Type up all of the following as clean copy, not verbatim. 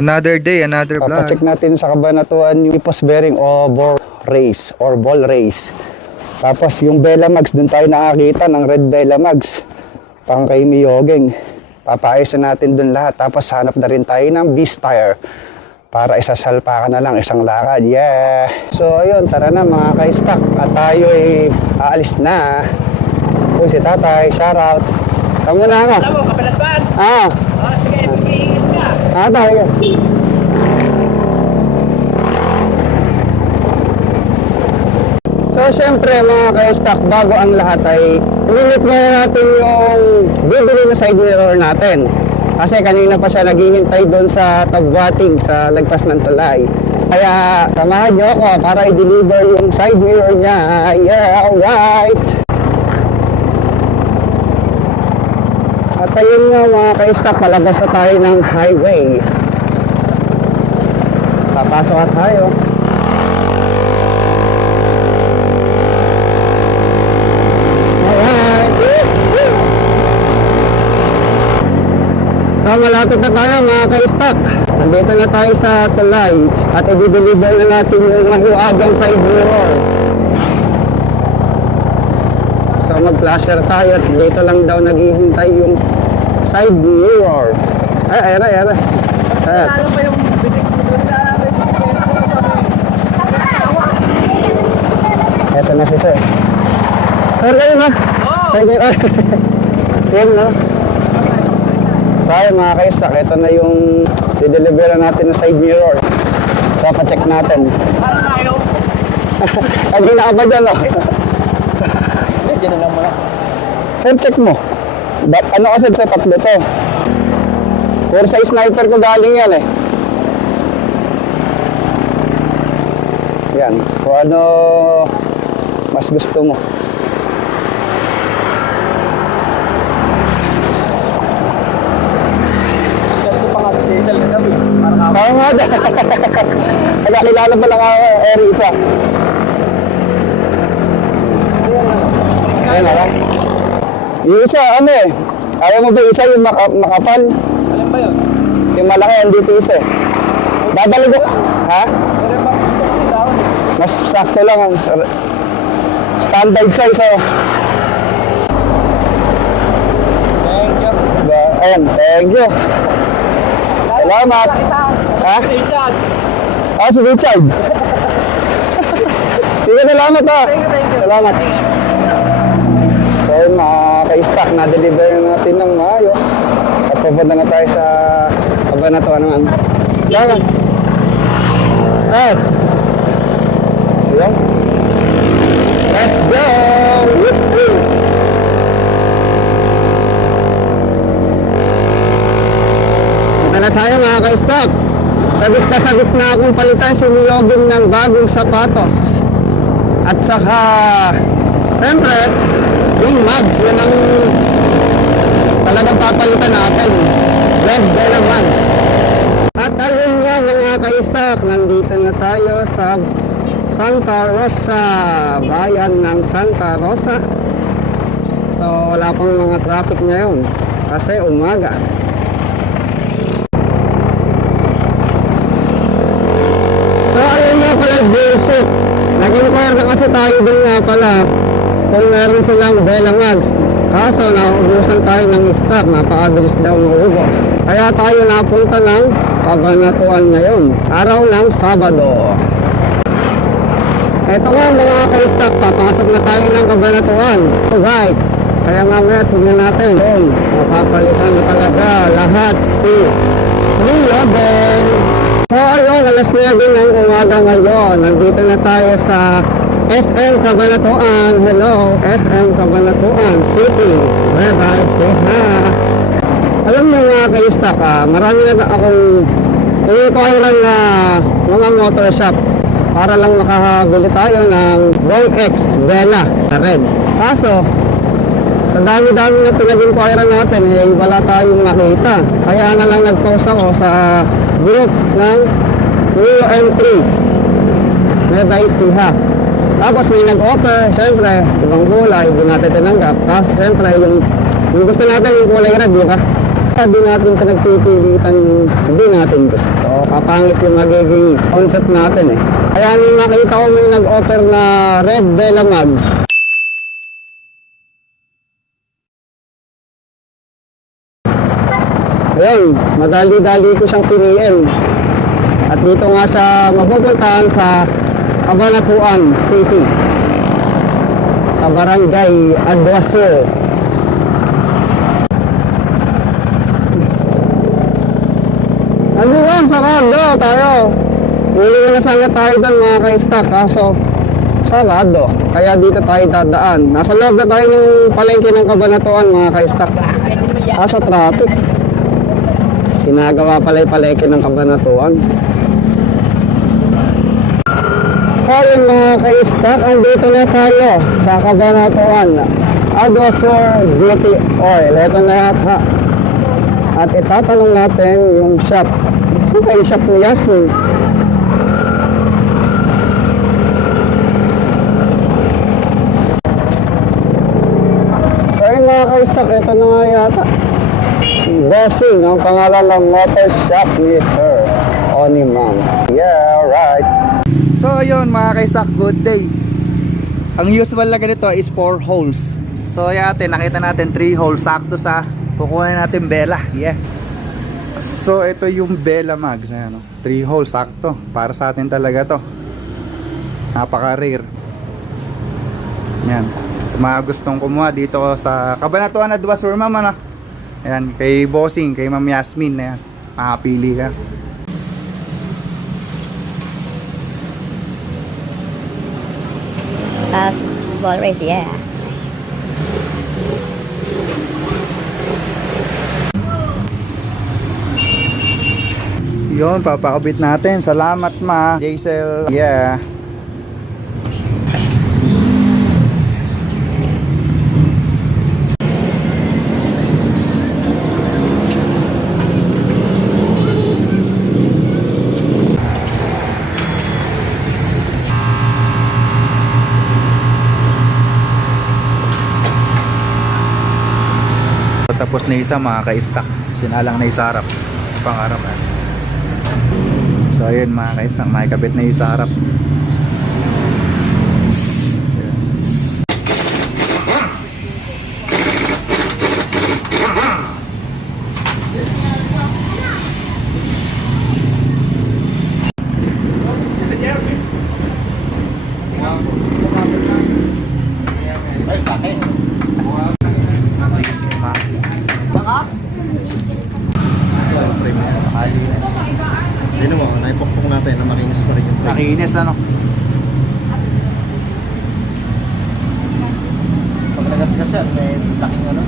Another day, another vlog. Papacheck natin sa Cabanatuan yung post bearing o ball race or ball race. Tapos yung Belamax, dun tayo nakakita ng red Belamax. Pang kay Miyogeng. Papaayusin natin dun lahat. Tapos hanap na rin tayo ng Beast Tire. Para isasalpa ka na lang, isang lakad. Yeah! So ayun, tara na mga ka-stock. At tayo ay aalis na. Uy, si tatay, shoutout. Kamu na nga. Alam mo, kapalaspan. Sige, mag-iingat ka. Tayo. So syempre mga ka-stock, bago ang lahat ay minute muna natin yung bibili na side mirror natin. Kasi kanina pa siya naghihintay doon sa Tabwating sa lagpas ng tulay. Kaya samahan nyo ako para i-deliver yung side mirror niya. Yeah, alright! At ayun nga mga ka-stock, palabas na tayo ng highway. Papasok na tayo. So malapit na tayo mga ka-stock. Nandito na tayo sa tulay at i-deliver na natin yung mahiwagang side mirror. So mag-flasher tayo at dito lang daw naghihintay yung side mirror. Ay, era. Lalo pa yung bitik mo doon sa Eto na si sir. Sir, kayo na. Yan na. So mga ka-stock, ito na yung i-deliver natin na side mirror. So pa-check natin. Ano tayo? Hindi na ka ba dyan, Diyan na lang muna. Sir, check mo. Ano kasi sa tatlo to? Puro sa sniper ko galing yan eh. Yan. Kung ano mas gusto mo. Oo nga dyan. Nagkakilala pa lang ako, Erisa. Ayan na lang. Yung isa, ano eh. Ayaw mo ba isa yung makapal? Alam ba yun? Yung malaki, andito isa eh. Dadali ko. Ha? Pero ba gusto ko si Daon? Mas sakto lang ang standard size oh. Thank you. Diba? Ayan, thank you. Salamat. Ha? Richard. Si Richard. Sige, salamat ha. Thank you. Salamat. So yun mga ka-stock, na-deliver natin ng maayos. At pupunta na tayo sa Cabanatuan naman. Salamat. Ayan. Let's go! Woo-hoo! Punta na tayo mga ka-stock. Sabit na akong palitan si Miyogeng ng bagong sapatos. At saka, siyempre, yung mags, yun ang talagang papalitan natin. Red Belamax. At ayun nga mga ka-stock, nandito na tayo sa Santa Rosa, bayan ng Santa Rosa. So wala pang mga traffic ngayon kasi umaga. So ayun nga pala, Joseph, nag-inquire na kasi tayo din nga pala kung meron silang Belamax. Kaso nauubusan tayo ng stock, napakabilis daw maubos. Kaya tayo napunta ng Cabanatuan ngayon, araw ng Sabado. Eto nga mga ka-stock, papasok na tayo ng Cabanatuan. Alright, kaya mamaya tignan natin kung mapapalitan na talaga lahat si Miyogeng. So ayun, alas 9 ng umaga ngayon, nandito na tayo sa SM Cabanatuan. Hello, SM Cabanatuan City. Bye-bye, say hi. Alam mo mga ka-stock, marami na akong inquiry na mga motor shop para lang makabili tayo ng Bong X Vela na red. Kaso, sa dami-dami na pinag-inquire natin, wala tayong nakita. Kaya na lang nag-post ako sa group ng Rio M3 Nueva Ecija. Tapos may nag-offer, syempre, ibang kulay, hindi natin tinanggap. Tapos syempre, yung gusto natin yung kulay red, di ba? Hindi natin pinagpipilitan yung hindi natin gusto. papangit yung magiging concept natin eh. Kaya nung nakita ko may nag-offer na Red Bella Mags, ayun, madali-dali ko siyang piliin. At dito nga sa mapupuntahan sa Cabanatuan City, sa Barangay Aduaso. Ano yan, sarado tayo. Huli na sana tayo doon mga ka-stock, kaso sarado. Kaya dito tayo dadaan. Nasa loob na tayo ng palengke ng Cabanatuan mga ka-stock. Kaso traffic. Ginagawa pala yung palengke ng Cabanatuan. So yun mga ka-stock, andito na tayo sa Cabanatuan. Aduasor GT Oil. Ito na lahat ha. At itatanong natin yung shop. Sino yung shop ni Yasmin? So yun mga ka-stock, ito na nga yata. Bossing ang pangalan ng motor shop ni Sir Onimang. Yeah, right. So yun mga ka-stock, good day. Ang usual na ganito is 4 holes. So yate, nakita natin 3 holes. Sakto sa kukunin natin Bella. Yeah. So ito yung Bella Mags. Ayan, 3 holes, sakto. Para sa atin talaga to. Napaka-rare. Yan. Kung mga gustong kumuha dito sa Cabanatuan Aduasor, ma'am, ano? Ayan, kay Bossing, kay Ma'am Yasmin. Ayan, makapili ka. Ball race, yeah. Yun, papakabit natin. Salamat ma, Jaisel. Yeah. Tapos na isa mga ka-stock. Sinalang na isa harap. Pangarap eh. So ayun mga ka-stock, makikabit na isa harap. Hindi mo, naipokpok natin na makinis pa rin yung brake. Nakinis ano. Pag nagasgas yan, may laking ano.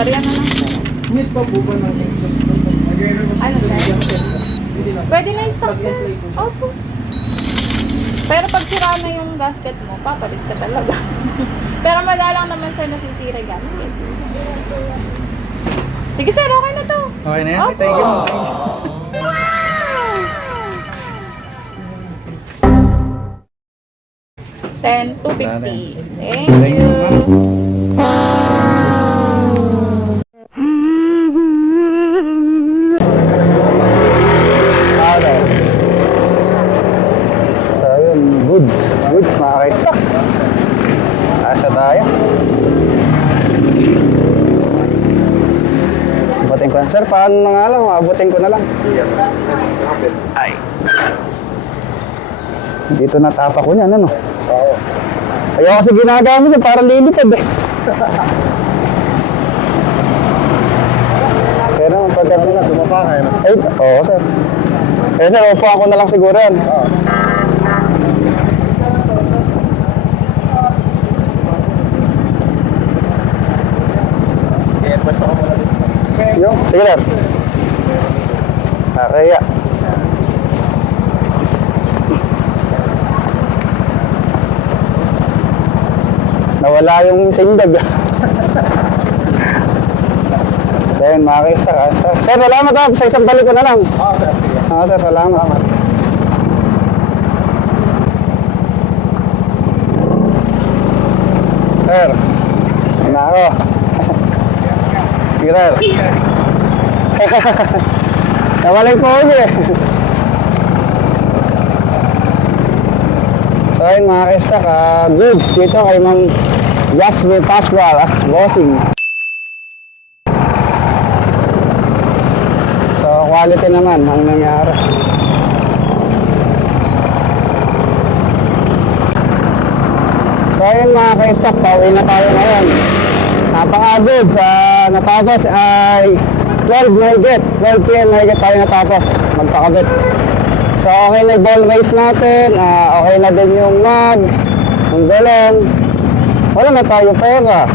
Barya na lang. Need pa po ba ng exhaust? Ano sir? Pwede na i-stock sir. Opo. Pero pag sira na yung gasket mo, papalit ka talaga. Pero madalang naman sir nasisira yung gasket. Sige sir, okay na to. Okay na yan? Opo. Thank you. $10,250. Thank Thank you, you. Ano? So yun, goods mga ka-stock. Asa tayo? Abutin ko na. Sir, paano na nga lang? Abutin ko na lang. Ay. Dito natapa ko niyan, ano? Oo. Ayaw kasi ginagamit yun, para lilipad eh. Pero pagka Ano na, tumapa ka, ano? Ay, oo, sir. Eh, sir, upo ako na lang siguro yan. Yo, sige, sir. Kaya. Nawala yung tindag. Then, makakista ka. Sir, salamat ha. Sa isang balik ko na lang. Sir, salamat. Sir, na ako. Sige, sir. Nawala yung phone eh. So ayun mga ka-stock, goods dito kay Ma'am Yasmin Pascual, bossing. So quality naman ang nangyari. So ayun mga ka-stock, pauwi na tayo ngayon. Napaka-good sa natapos ay 12 PM mahigit tayo natapos magpakabit. So okay na yung ball race natin, okay na din yung mags, yung gulong. Wala na tayo pera.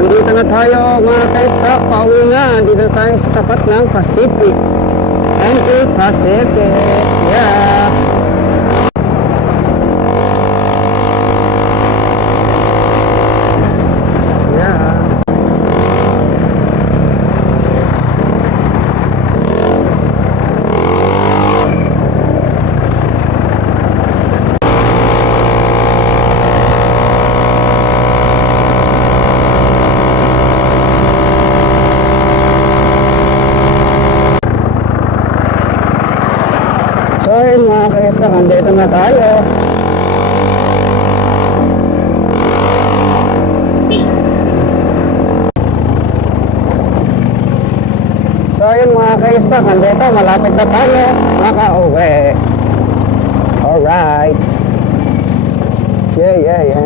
Andito na tayo mga ka-stock, pauwi na. Andito na tayo sa tapat ng Pacific. NA Pacific. Yeah. So ayun mga ka-stock, andito na tayo. So ayun mga ka-stock, andito, malapit na tayo makauwi. Alright. Yeah.